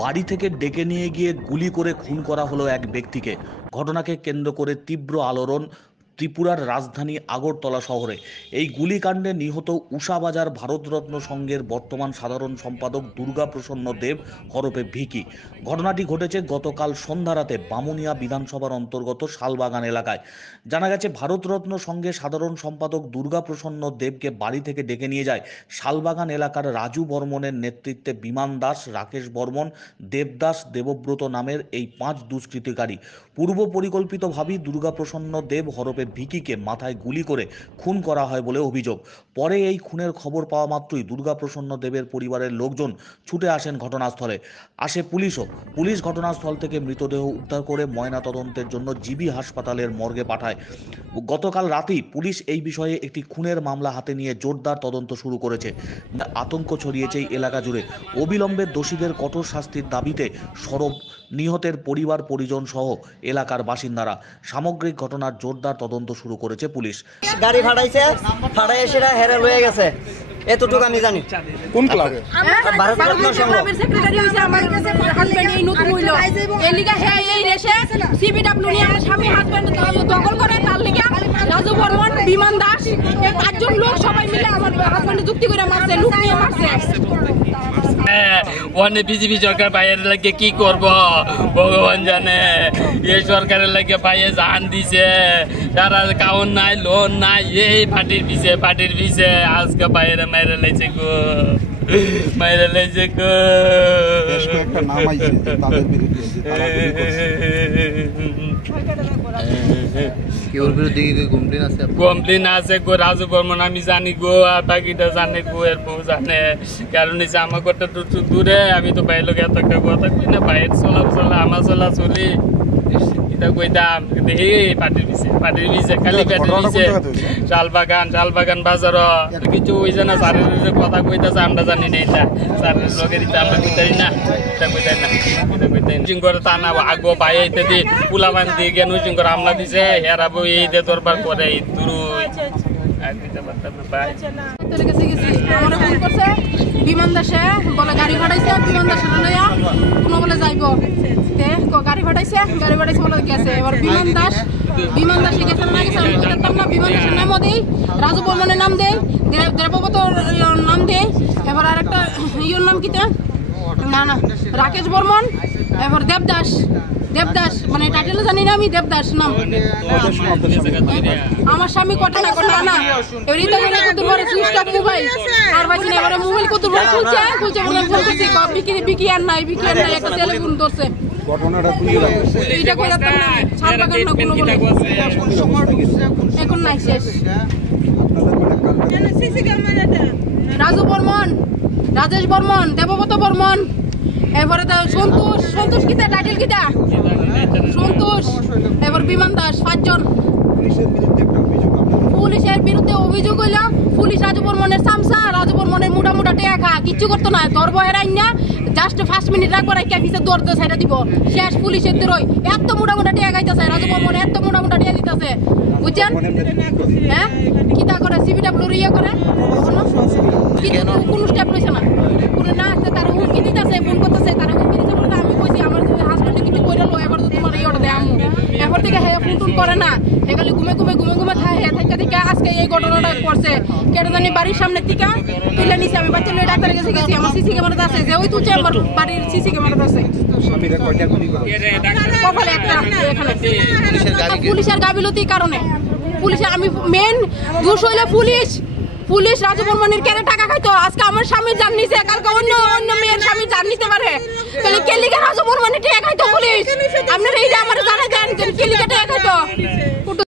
বাড়ি থেকে ডেকে নিয়ে গিয়ে গুলি করে খুন করা হলো এক ব্যক্তিকে। ঘটনাকে কেন্দ্র করে তীব্র আলোড়ন ত্রিপুরার রাজধানী আগরতলা শহরে। এই গুলিকাণ্ডে নিহত উষাবাজার ভারতরত্ন সংঘের বর্তমান সাধারণ সম্পাদক দুর্গাপ্রসন্ন দেব হরপে ভিকি। ঘটনাটি ঘটেছে গতকাল সন্ধ্যারাতে বামুনিয়া বিধানসভার অন্তর্গত শালবাগান এলাকায়। জানা গেছে, ভারতরত্ন সংঘের সাধারণ সম্পাদক দুর্গাপ্রসন্ন দেবকে বাড়ি থেকে ডেকে নিয়ে যায় শালবাগান এলাকার রাজু বর্মনের নেতৃত্বে বিমান দাস, রাকেশ বর্মন, দেবদাস, দেবব্রত নামের এই 5 দুষ্কৃতিকারী। পূর্ব পরিকল্পিতভাবেই দুর্গাপ্রসন্ন দেব হরপে ভিকিকে মাথায় গুলি করে খুন করা হয় বলে অভিযোগ। পরে এই খুনের খবর পাওয়া মাত্রই দুর্গাপ্রসন্ন দেবের পরিবারের লোকজন ছুটে আসেন ঘটনাস্থলে। আসে পুলিশও। পুলিশ ঘটনাস্থল থেকে মৃতদেহ উদ্ধার করে ময়নাতদন্তের জন্য জিবি হাসপাতালের মর্গে পাঠায়। গতকাল রাতেই পুলিশ এই বিষয়ে একটি খুনের মামলা হাতে নিয়ে জোরদার তদন্ত শুরু করেছে। আতঙ্ক ছড়িয়েছে এলাকা জুড়ে। অবিলম্বে দোষীদের কঠোর শাস্তির দাবিতে সরব নিহতের পরিবার পরিজন সহ এলাকার বাসিন্দারা। সামগ্রিক ঘটনার জোরদার তদন্ত শুরু করেছে পুলিশ। গাড়ি ফাটাইছে, ফাটাই সেটা হেরে লয়ে গেছে, এতটুকু আমি জানি। কোন ক্লাবে? ভারতরত্ন সংঘ। ক্লাবের সেক্রেটারি হইছে আমার হাজবেন্ড। এই নতুন হইলো এই লিগা এই রেশে সিবিডব্লিউ নিয়ে আমার স্বামী হাজবেন্ড দখল করে। তার লিগা রাজু বর্মন, বিমান দাস, এই 5 জন লোক সবাই মিলে আমার হাজবেন্ড যুক্তি করে মারছে, লুক নিয়ে মারছে। ওখানে বিজেপি সরকার বাইরের লাগে কি করব ভগবান জানে। এই সরকারের লাগে বাইরে জান দিছে, তারা কাউন নাই, লোন নাই, এই পার্টির পিছে আজকে বাইরে মাইরে লাইছে গো, মাইরে লাইছে গো। কমপ্লেন আছে গো রাজু বর্মন, আমি জানি গো, আর বাকিটা জানে গো, এর বউ জানে। কারণ হচ্ছে আমার ঘরটা দূরে, আমি তো বাইরের লোক এত একটা কথা কই না, বাইরের চলা আমার চলা চলি এটা কইতাম। কিন্তু এই পার্টির পিছে খালি পার্টির পিছে শালবাগান বাজার কিছু হয়েছে না। স্যারের কথা কইতাছে আমরা জানি না, এটা স্যারের লোকের আমরা কইতাই না, এটা কইতাই না, এটা কইতাই না। করে তা না আগো ভাই ইত্যাদি পুলাবান দিয়ে জ্ঞান উচিং করে আমলা দিছে, হেরাবো এই দে দরবার করে দুরুই বিমান দাসে বলে গাড়ি ভাড়াইছে, বিমান দাসে লইয়া কোনো বলে যাইব, গাড়ি ভাড়াইছে বলে গেছে। এবার বিমান দাসে গেছে না গেছে আমি জানতাম না। বিমান দাসের নামও দেই, রাজু বর্মনের নাম দেই, দেবব্রত নাম দেই, এবার আরেকটা ইয়োর নাম কিতা না রাকেশ বর্মন, এবার দেবদাস মানে টাইটেল জানি না আমি, দেবদাস নাম। আমার স্বামী কটা না এবারে তো বলে কত বড় সুইচ অফ মোবাইল আর বাকি এবারে মোবাইল কত বড় খুলছে বলে ফোন করছে বিকি আর নাই একটা টেলিফোন ধরছে। ঘটনাটা ক্লিয়ার আছে এইটা কই রাখতাম না, ছাড়বাগান না কোনো বলে এখন নাই শেষ। রাজু বর্মন, রাজেশ বর্মন, দেবব্রত বর্মন, এবারে সন্তোষ কিতা টাইটেল কিতা সন্তোষ, এবার বিমান দাস, 5 জন। পুলিশের বিরুদ্ধে অভিযোগ হইল পুলিশ রাজু বর্মনের সামসা, রাজু বর্মনের মোটা টেকা কিচ্ছু করতো না, ধরব হেরাই না, জাস্ট 5 মিনিট রাখবো রাখা ভিসে দৌড়তে সাইডা দিব। শেষ পুলিশের দৌড়ই এত মোটা টেকা খাইতেছে, রাজু বর্মন এত মোটা টেকা দিতেছে, বুঝছেন? হ্যাঁ কিতা করে সিবিডব্লিউ ইয়ে করে কোনো স্টেপ লইছে না, কোনো না আছে তারা হুমকি দিতেছে, ফোন করতেছে, তারা হুমকি দিতে বলতে আমি কইছি আমার হাজবেন্ডে কিছু কইরা লো, এবার তো তোমার ইয়েটা দেয় আমি এবার থেকে ফোন করে না, এখানে ঘুমে থাকে থেকে আজকে এই ঘটনাটা করছে। কেটে জানি বাড়ির সামনে থেকে তুলে নিছে, আমি বাচ্চা লয়ে ডাক্তারের কাছে গেছি, আমার সিসি ক্যামেরাতে আছে, যে ওই তুলছে আমার বাড়ির সিসি ক্যামেরাতে আছে। কপালে একটা এখানে পুলিশের গাফিলতির কারণে, পুলিশের আমি মেন দোষ হইলে পুলিশ রাজু বর্মনের কেন টাকা খাইতো, আজকে আমার স্বামীর জান নিছে, কালকে অন্য মেয়ের স্বামীর জান নিতে পারে, তাহলে কে লিগে রাজু বর্মনের টাকা খাইতো পুলিশ? আপনারা এই যে আমার জানা দেন কে লিগে টাকা